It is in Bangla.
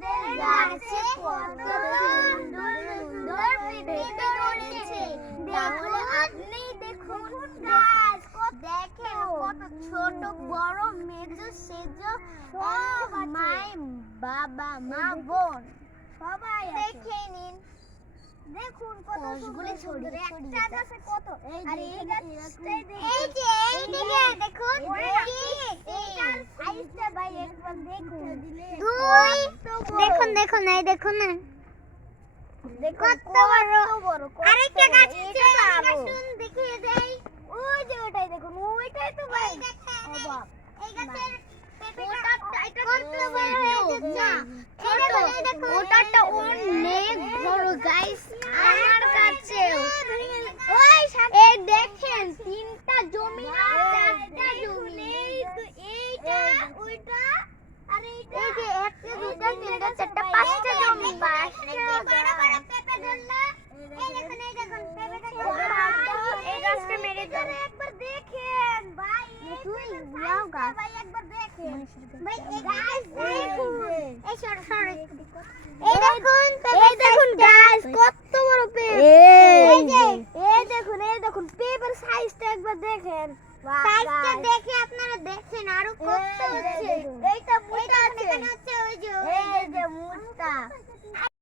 পেঁপেদের গাছে কত সুন্দর সুন্দর পেঁপে ধরেছে। তাহলে আপনি দেখুন গাছ, দেখেন কত ছোট বড় মেজো সেজো সব মাই বাবা মা বোন সবাই দেখে নিন। দেখুন কত সুন্দর একটা গাছে কত, আর এই গাছটাই এই যে এইদিকে দেখুন এইটার সাইজটা ভাই একবার দেখুন। দুই দেখুন দেখুন এই দেখুন না কত বড় আরেকটা গাছ আসুন দেখিয়ে দেই। ওই যে ওটাই দেখুন, ওইটাই তো ভাই অবাক। এই গাছের পেঁপেটা কত বড় হয়ে যাচ্ছে, ছোট ওটাটা অনেক বড় গাইস আমার কাছে। ওই এই দেখেন তিনটা জমি না চারটা জমি, এইটা ওইটা আর এইটা, এই যে একটা দুটো তিনটা চারটা পাঁচটা জমি, পাঁচটা বড় বড় পেঁপে ধরলা। এই দেখুন পেঁপেটা এই গাছটা মেরে ধরে একবার দেখেন ভাই, তুই যাও গাছ ভাই একবার দেখেন ভাই এই গাছ দেখুন। এই সর এই দেখুন গাছ কত বড় পেঁপে, এই দেখুন পেঁপের সাইজটা একবার দেখেন। সাইজটা দেখে আপনারা দেখেন আরো কত হচ্ছে। এইটা মোটা আছে, এখানে হচ্ছে ওই যে মুটটা।